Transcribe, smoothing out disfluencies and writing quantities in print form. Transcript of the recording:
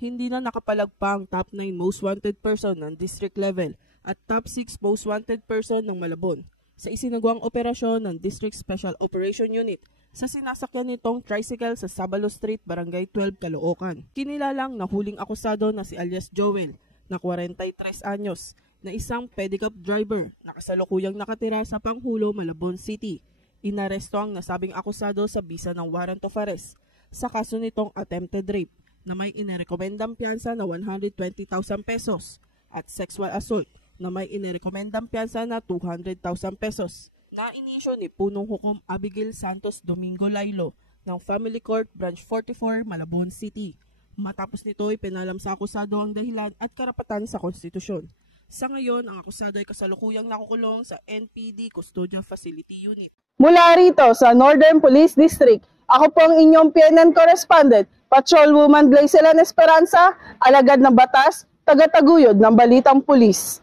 Hindi na nakapalagpa ang top 9 most wanted person ng district level at top 6 most wanted person ng Malabon sa isinagawang operasyon ng District Special Operation Unit sa sinasakyan nitong tricycle sa Sabalo Street, Barangay 12, Caloocan. Kinilalang nahuling akusado na si alias Joel na 43 anyos na isang pedicab driver na kasalukuyang nakatira sa Panghulo, Malabon City. Inaresto ang nasabing akusado sa bisa ng warrant of arrest sa kaso nitong attempted rape na may inirekomendang piyansa na 120,000 pesos at sexual assault na may inirekomendang piyansa na 200,000 pesos. Na-inisyo ni Punong Hukom Abigail Santos Domingo Lailo ng Family Court Branch 44, Malabon City. Matapos nito ay pinalam sa akusado ang dahilan at karapatan sa konstitusyon. Sa ngayon, ang akusado ay kasalukuyang nakukulong sa NPD Custodial Facility Unit. Mula rito sa Northern Police District, ako po ang inyong PNN correspondent, Patrolwoman Blaiselan Esperanza, alagad ng batas, tagataguyod ng Balitang Pulis.